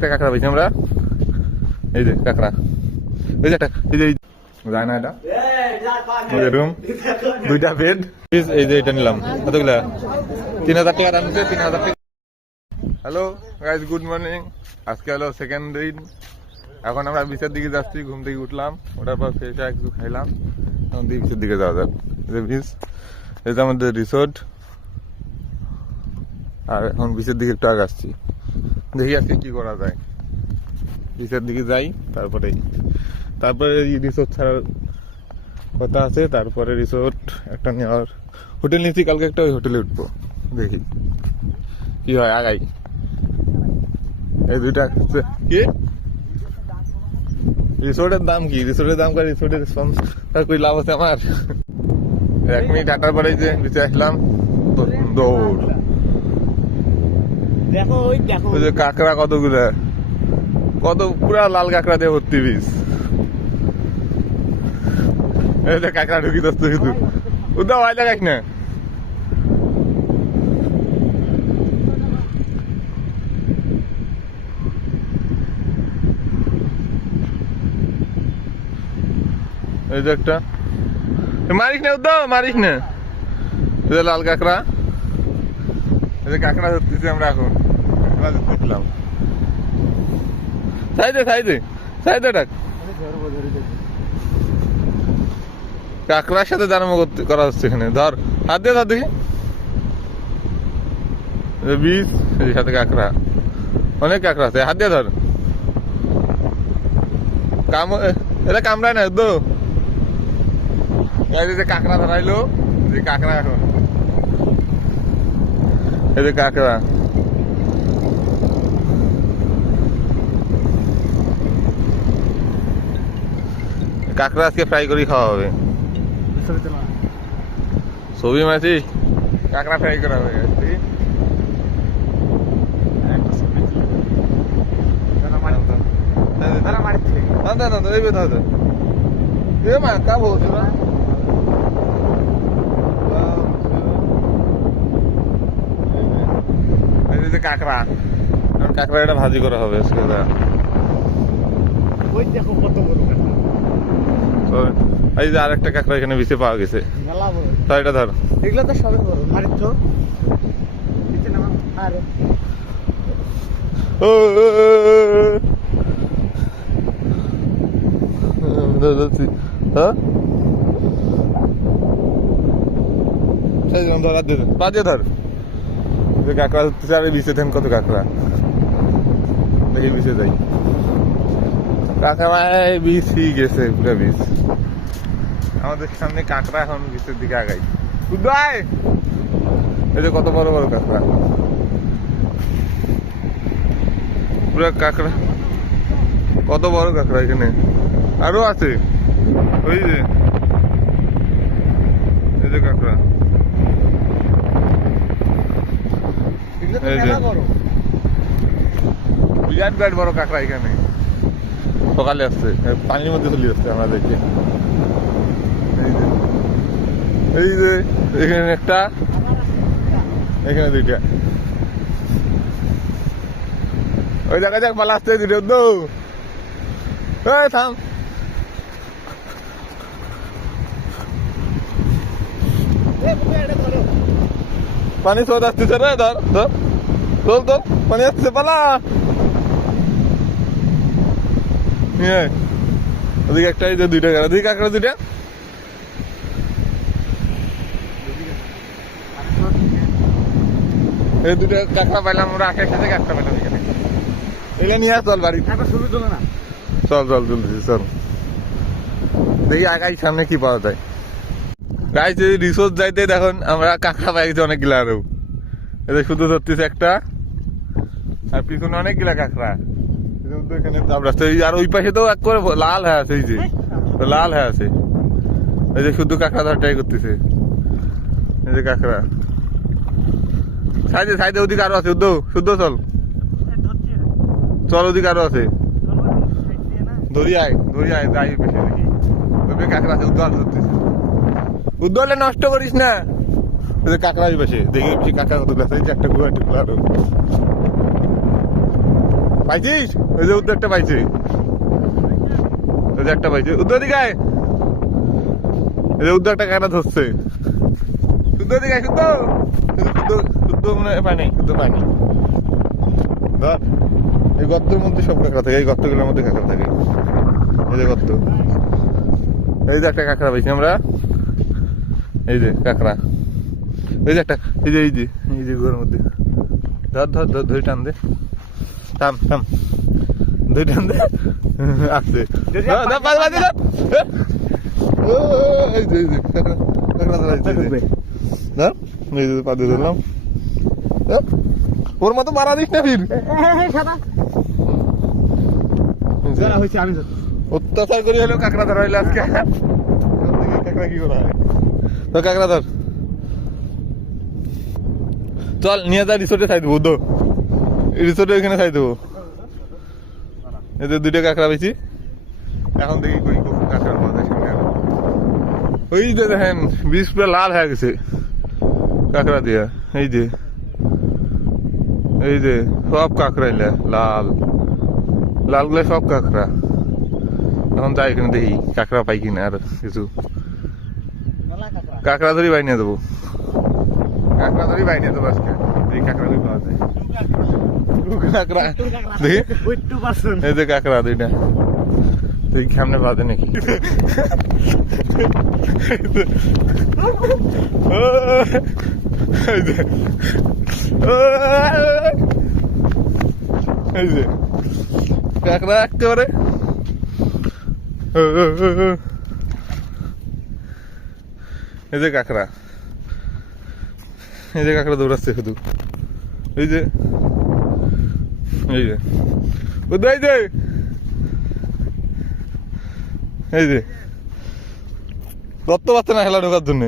কাঁকড়া পেয়েছি আমরা। এই যে কাঁকড়া, এই যে একটা, এই যে যায় না এটা রুম, দুইটা বেড। এই যে এটা নিলাম কতগুলা, 3000 টাকা দাম দিচ্ছে, 3000 টাকা। Hello guys, good morning. আজকে হলো সেকেন্ড দিন। এখন আমরা বিচের দিকে যাচ্ছি, ঘুম থেকে উঠলাম, ওটার পর ফ্রেশ হয়ে একটু খাইলাম, এখন দিয়ে বিচের দিকে যাওয়া যাক। এই যে বিচ, এই যে আমাদের রিসোর্ট। আর এখন বিচের দিকে একটু আগে আসছি, দেখি আজকে কি করা যায়। বিচের দিকে যাই, তারপরে রিসোর্ট ছাড়ার কথা আছে, তারপরে রিসোর্ট একটা নেওয়ার হোটেল নিচ্ছি, কালকে একটা ওই হোটেলে উঠবো, দেখি কি হয় আগাই। এই দুইটা কি রিসোর্টের দাম, কি রিসোর্টের দাম, রিসোর্টের কই লাভ আছে আমার। 1 মিনিট হাঁটার পরে যে বিচে আসলাম, দৌড়। দেখো ওই দেখো, ওই যে কাঁকড়া কতগুলো, কত পুরা লাল কাঁকড়া দিয়ে ভর্তি বীজ। এই যে কাঁকড়া ঢুকি দোস্ত, শুধু উদ্দাম হয় লাগাইস না। এই যে একটা, মারিস না উদ্দাম, মারিস না। এই যে লাল কাঁকড়া, এই যে কাঁকড়া ধরতেছি আমরা এখন, দেখলাম সাইডে সাইডে সাইডে ডাক। কাঁকড়ার সাথে জানামো করা হচ্ছে এখানে। ধর, হাত দিয়ে ধর দেখি, বীজ এর সাথে কাঁকড়া, অনেক কাঁকড়া আছে, হাত দিয়ে ধর। এটা কামড়ায় না তো, যে কাঁকড়া ধরাইলো, যে কাঁকড়া এখন, এই যে কাঁকড়া। কাঁকড়া আজকে ফ্রাই করে খাওয়া হবে। ছবি মাছি, কাঁকড়া ফ্রাই করা হবে। কাঁকড়া, কাঁকড়া এটা ভাজি করা হবে। ওই দেখো কত বড় কাঁকড়া। এই যে আরেকটা কাঁকড়া এখানে বিচে পাওয়া গেছে, তাই এটা ধর। এগুলো তো সবে বড়, মারিস তো নিচে নামা। আর ধর কাঁকড়া ধরতেছে, আর বিচে দেন কত কাঁকড়া, দেখি বিচে যাই। কাঁকড়ায় বীজ গেছে, পুরো বীজ আমাদের সামনে। কাঁকড়া এখন বিচের দিকে আগাই। এই যে কত বড় বড় কাঁকড়া, পুরো কাঁকড়া, কত বড় কাঁকড়া এখানে। আরো আছে, ওই যে এই যে কাঁকড়া, এই যে বিরাট বিরাট বড় কাঁকড়া এখানে। সকালে আসছে, পানির মধ্যে চলে আসছে আমরা দেখি। এই যে এখানে একটা, এখানে দুইটা, ওই দেখা যাক পালা আসতে দুটো। থাম, পানি স্রোত আসতেছে রে, ধর ধর, চল তো, পানি আসতেছে, পালা। ওদিকে একটা, এই যে দুইটা কাঁকড়া, দুই কাঁকড়া দুইটা। এই দুটো কাঁকড়া পাইলাম আমরা, আখের সাথে কাঁকড়া পাইলাম এখানে। এগুলো নিয়ে চল বাড়ি, ছবি তোলো না। চল চল তুলতেছি, চল দেখি আগাই সামনে কি পাওয়া যায়। গাইস, যদি রিসোর্ট যাইতে দেখুন আমরা কাঁকড়া পাই গেছি অনেকগুলা, আরো এদের শুধু ধরতেছে একটা, আর পিছনে অনেকগুলা কাঁকড়া। এখানে আর ওই পাশে তো এক করে লাল হয়ে আছে, এই যে লাল হয়ে আছে, এই যে শুধু কাঁকড়া ধর ট্রাই করতেছে। এই যে কাঁকড়া সাইডে সাইডে, ওদিকে আরো আছে, শুদ্ধ চল চল, ওদিকে আরো আছে, দরিয়ায় দরিয়ায় যাই বেশি দেখি। ওই কাঁকড়া আছে, উদ্ধার ধরতেছে, উদ্ধারলে নষ্ট করিস না। কাঁকড়া ওই পাশে দেখি, বেশি কাঁকড়া কত আছে, একটা গুড়া টুকরা আরো। পাইছিস? ওই যে উদ্যোগ একটা পাইছি, ওই যে একটা পাইছি। উদ্যোগ দিকে আয়। এই যে উদ্যোগ একটা কাটা ধরছে। শুদ্ধ দিকে আয়, শুদ্ধ। শুদ্ধ মনে হয় পায়নি, শুদ্ধ পায়নি। ধর, এই গর্তের মধ্যে সব কাঁকড়া থাকে, এই গর্তগুলোর মধ্যে কাঁকড়া থাকে। এই যে গর্ত, এই যে একটা কাঁকড়া পাইছি আমরা। এই যে কাঁকড়া, এই যে একটা, এই যে এই যে গুহার মধ্যে। ধর ধর ধর, ধরে টান দে, থাম থাম, ধরে টান দে। আসছে, এই যে এই যে কাঁকড়া ধরাইছে। ধর, এই যে পা দিয়ে ধরলাম। ওর মতো মারা দিস না ফির। অত্যাচার করি হলো কাঁকড়া ধরা হইলো আজকে। কাঁকড়া কি করা হয়? তো কাঁকড়া ধর, চল নিয়ে যা রিসোর্টে খাই দেবো। রিসোর্টে ওইখানে খাই দেবো। এদের দুইটা কাঁকড়া পেয়েছি। এখন দেখি কই কাঁকড়া পাওয়া যায় সামনে। ওই যে দেখেন বীজ পুরো লাল হয়ে গেছে কাঁকড়া দিয়া। এই যে এই যে সব কাঁকড়া এলে লাল লাল গুলো সব কাঁকড়া। এখন যাই এখানে দেখি কাঁকড়া পাই কিনা আর কিছু। কাঁকড়া ধরি বাই নিয়ে দেবো, কাঁকড়া ধরি বাই নিয়ে দেবো আজকে। এই কাঁকড়া গুলো পাওয়া যায়। কাঁকড়া দেখি, এই যে কাঁকড়া দুইটা দেখি সামনে পাওয়া যায় নাকি। এই যে কাঁকড়া একেবারে। এই যে কাঁকড়া, এই যে কাঁকড়া দৌড়াচ্ছে শুধু। এই যে এই যে এই যে এই যে রক্ত পাচ্ছে না খেলা ঢোকার জন্য।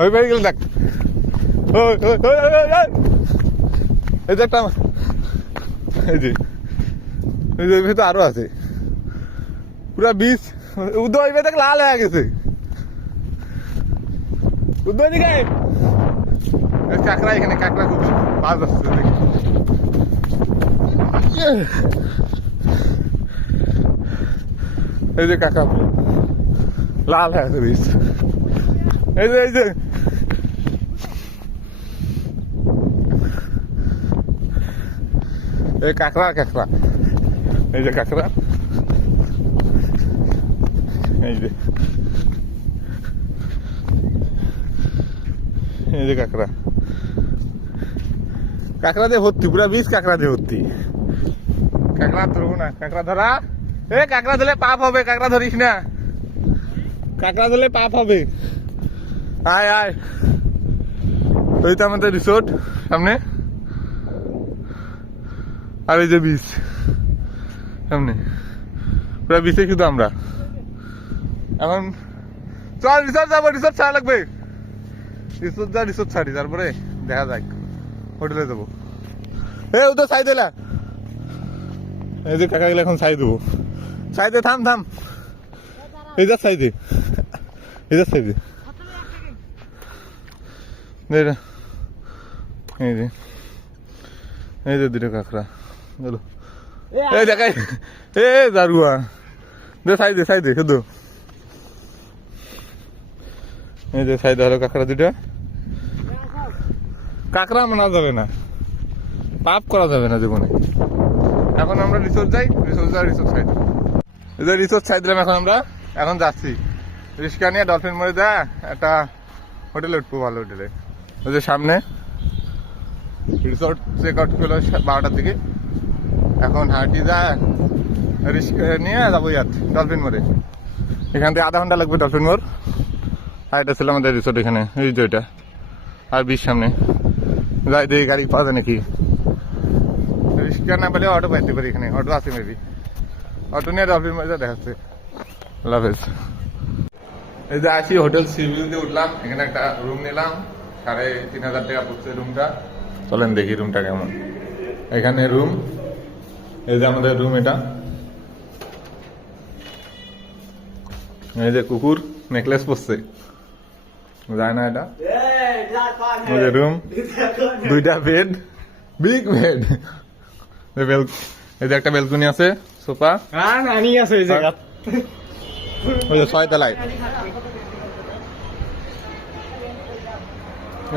ওই বাড়ি গেলে দেখ, এই যে একটা, এই যে এই যে ভিতরে আরো আছে পুরা বীজ। উদয় দেখ লাল হয়ে গেছে। উদয় দিকে কাঁকড়া, এখানে কাঁকড়া খুব বাজ আসছে। এই যে কাঁকড়া লাল হয়ে গেছে বীজ। এই যে এই যে এই কাঁকড়া কাঁকড়া, এই যে কাঁকড়া, এই যে এই যে কাঁকড়া, কাঁকড়া দিয়ে ভর্তি পুরা বীজ, কাঁকড়া দিয়ে ভর্তি। কাঁকড়া ধরবো না, কাঁকড়া ধরা। এ কাঁকড়া ধরলে পাপ হবে, কাঁকড়া ধরিস না। কাঁকড়া ধরলে পাপ হবে। আয় আয়, ওই তো আমাদের রিসোর্ট সামনে। আর এই যে বীজ সামনে, পুরা বীজে শুধু আমরা। এখন চল রিসোর্ট যাবো, রিসোর্ট ছাড়া লাগবে। রিসোর্ট যা, রিসোর্ট ছাড়ি, তারপরে দেখা যাক হোটেলে যাবো। এ ও তো ছাই দিলা। এই যে কাকা গেলে এখন ছাই দেবো। ছাই দে, থাম থাম, এই যা ছাই দে, এই যা ছাই দে। এই যে এই যে দুটো কাঁকড়া চলো। এই দেখাই, এ দারুয়া দে, ছাই দে, ছাই দে শুধু। এই যে ছাই দেওয়া হলো কাঁকড়া দুটো। কাঁকড়া মানা যাবে না, পাপ করা যাবে না জীবনে। এখন আমরা রিসোর্ট যাই, রিসোর্ট যাই, রিসোর্ট ছাই দেবো। এই যে রিসোর্ট ছাই দিলাম এখন আমরা। এখন যাচ্ছি রিক্সা নিয়ে ডলফিন মোড়ে যা একটা হোটেলে উঠবো, ভালো হোটেলে। ওই যে সামনে রিসোর্ট চেক আউট হলো 12টার দিকে। এখন হাঁটি যা রিক্সা নিয়ে যাবো ইয়াত ডলফিন মোড়ে। এখান থেকে আধা ঘন্টা লাগবে ডলফিন মোড়। আর এটা ছিল আমাদের রিসোর্ট এখানে, এই যে এটা। আর বিশ সামনে যাই দেখি গাড়ি পাওয়া যায় নাকি। রিক্সা না পেলে অটো পাইতে পারি, এখানে অটো আছে মেবি। অটো নিয়ে ডলফিন মোড়ে দেখাচ্ছে। আল্লাহ হাফেজ। এই যে আসি হোটেল সিভিউতে উঠলাম, এখানে একটা রুম নিলাম। 3,500 টাকা পড়ছে রুমটা। চলেন দেখি রুমটা কেমন। এখানে রুম, এই যে আমাদের রুম এটা। এই যে কুকুর নেকলেস পড়ছে, যায় না এটা। রুম, 2টা বেড, বিগ বেড। এই যে একটা বেলকনি আছে, সোফা। নানি আছে এই জায়গা। ওই যে 6 তলায়,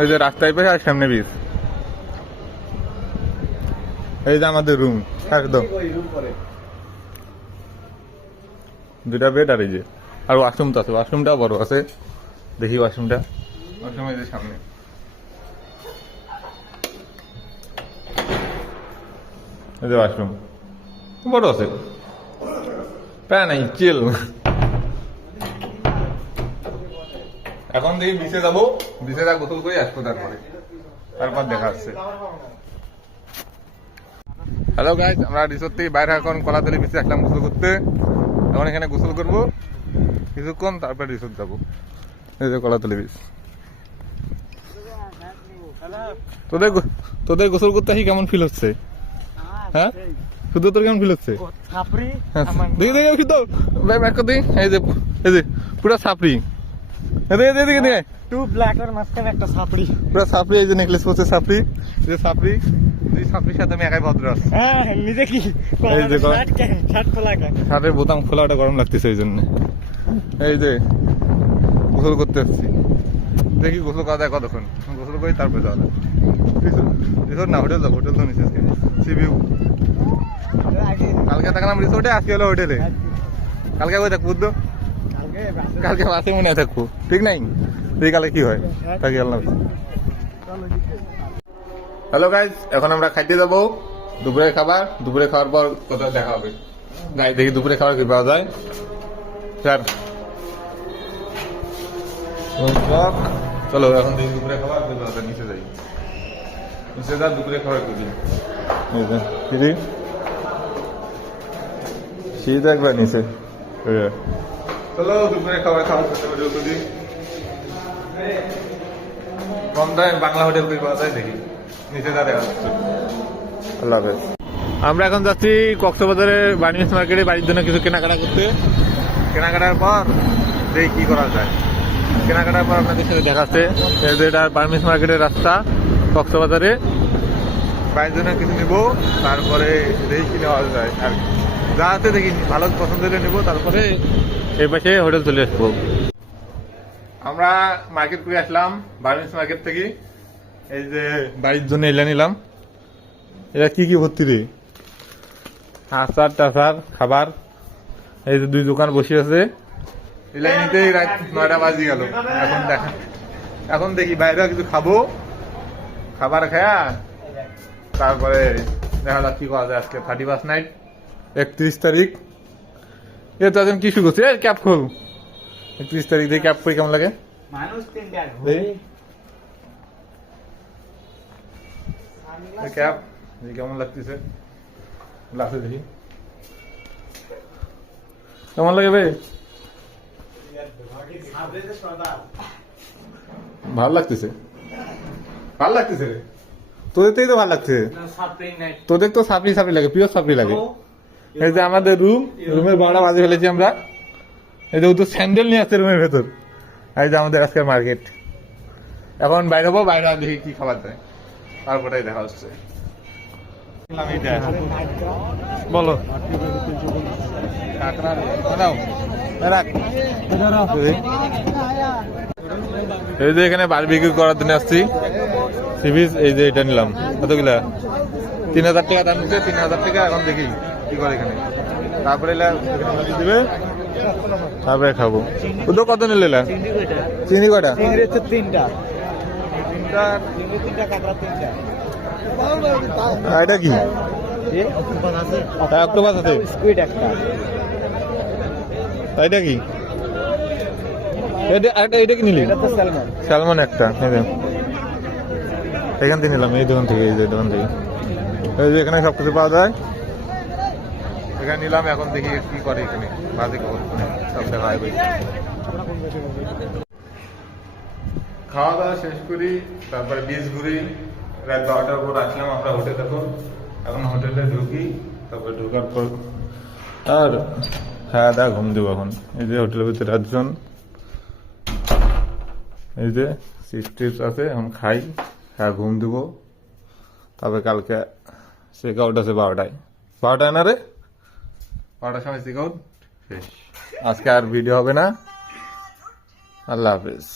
এই যে রাস্তায় পেয়ে আর সামনে বীজ। এই যে আমাদের রুম একদম, দুটা বেড আর এই যে আর ওয়াশরুম তো আছে, ওয়াশরুমটা বড় আছে, দেখি ওয়াশরুমটা। ওয়াশরুম এই যে সামনে, এই যে ওয়াশরুম বড় আছে, প্যান নাই চিল। এখন দেখি বিচে যাবো, বিচে যা গোসল করে আসবো, তারপর দেখা যাচ্ছে। হ্যালো গাইজ, আমরা রিসোর্ট থেকে বাইরে এখন কলাতলি বিচে আসলাম গোসল করতে। এখন এখানে গোসল করবো কিছুক্ষণ, তারপর রিসোর্ট যাবো। এই যে কলাতলি বিচ। তোদের গোসল করতে আসি কেমন ফিল হচ্ছে? হ্যাঁ, শুধু তোর কেমন ফিল হচ্ছে? দেখি দেখি শুধু ব্যাক করে দিই। এই যে পুরো সাপড়ি, এদিকে নিয়ে টু ব্ল্যাক আর মাঝখানে একটা সাপড়ি, পুরো সাপড়ি। এই যে নেকলেস পড়ছে সাপড়ি, এই যে সাপড়ি, এই সাপড়ির সাথে আমি একাই ভদ্র আছি। হ্যাঁ নিজে কি এই যে শার্ট খোলা কেন? শার্টের বোতাম খোলা, ওটা গরম লাগতেছে এই জন্য। এই যে গোসল করতে আসছি, দেখি গোসল করা যায় কতক্ষণ। গোসল করি তারপরে যাওয়া যায় রিসোর্ট, না হোটেল যাবো। হোটেল তো নিচে সি ভিউ। কালকে থাকলাম রিসোর্টে, আজকে হলো হোটেলে। কালকে কই থাকবো? কালকে বাসে মনে হয় থাকবো, ঠিক নাই? দেখি কালকে কি হয়, তাকে আল্লাহ। হ্যালো গাইজ, এখন আমরা খাইতে যাবো দুপুরের খাবার। দুপুরে খাওয়ার পর কোথাও দেখা হবে। যাই দেখি দুপুরে খাবার কি পাওয়া যায়। স্যার চলো এখন দেখি দুপুরে খাবার কি পাওয়া যায়। নিচে যাই, নিচে যা দুপুরে খাবার করি। শীত একবার নিচে চলো দুপুরে খাবার খাওয়ার চেষ্টা করি। খুঁজি কম দামে বাংলা হোটেল কই পাওয়া যায় দেখি, নিচে যা দেখা যাচ্ছে। আল্লাহ হাফেজ। আমরা এখন যাচ্ছি কক্সবাজারের বার্মিজ মার্কেটে বাড়ির জন্য কিছু কেনাকাটা করতে। কেনাকাটার পর দেখি কি করা যায়। কেনাকাটার পর আপনাদের সাথে দেখাচ্ছে। এটা বার্মিজ মার্কেটের রাস্তা কক্সবাজারে। বাড়ির জন্য কিছু নিব, তারপরে দেখি কি নেওয়া যায়। আর যা আছে দেখি ভালো পছন্দ হলে নেবো, তারপরে এই পাশে হোটেল চলে আসবো। আমরা মার্কেট করে আসলাম বার্মিজ মার্কেট থেকে। এই যে বাড়ির জন্য এলা নিলাম। এটা কি কি ভর্তি রে? আচার টাচার খাবার। এই যে দুই দোকান বসে আছে। এলাই নিতেই রাত 9টা বাজে গেল। এখন দেখি বাইরে কিছু খাবো, খাবার খায়া তারপরে দেখা যাক কি করা যায়। আজকে 31 নাইট, 31 তারিখ। এ তো একজন কি শুরু করছে, ক্যাপ খোল। 31 তারিখ দেখি ক্যাপ কই কেমন লাগে। ক্যাপ কেমন লাগতেছে, গ্লাসে দেখি কেমন লাগে ভাই। ভালো লাগতেছে, ভালো লাগতেছে রে। তোদের থেকে তো ভালো লাগছে। তোদের তো সাপড়ি সাপড়ি লাগে, পিওর সাপড়ি লাগে। এই যে আমাদের রুমের 12টা বাজে ফেলেছি আমরা। এই যে ও তো স্যান্ডেল নিয়ে আসছে রুমের ভেতর। এই যে আমাদের আজকের মার্কেট। এখন বাইরে হবো, বাইরে দেখি কি খাবার দেয়, তারপরেই দেখা হচ্ছে। বলো এই যে এখানে বারবিকিউ করার জন্য আসছি। সিবিস এই যে এটা নিলাম, কতগুলা 3000 টাকা দাম নিচ্ছে। 3000 টাকা। এখন দেখি কি করে এখানে, তারপরে দিবে, তারপরে খাবো। তো কত নিলে চিনি কয়টা? এটা কি অক্টোপাস আছে? এটা কি? এটা কি নিলি? স্যালমন একটা এখান থেকে নিলাম, এই দোকান থেকে। এই যে দোকান থেকে এই যে এখানে সবকিছু পাওয়া যায়, এখানে নিলাম। এখন দেখি কি করে এখানে, বাজে খবর সব দেখা হয়। খাওয়া দাওয়া শেষ করি, তারপরে বিচ ঘুরি। রাত 12টার পর আসলাম আমরা হোটেলে। এখন হোটেলে ঢুকি, তারপরে ঢুকার পর আর খাওয়া দাওয়া ঘুম দেবো। এখন এই যে হোটেলের ভিতরে 8 জন, এই যে চিপস টিপস আছে। এখন খাই, ঘুম দেবো। তারপরে কালকে চেক আউট আছে 12টায়। 12টায় না রে? 12টার সময় চেক আউট শেষ। আজকে আর ভিডিও হবে না। আল্লাহ হাফেজ।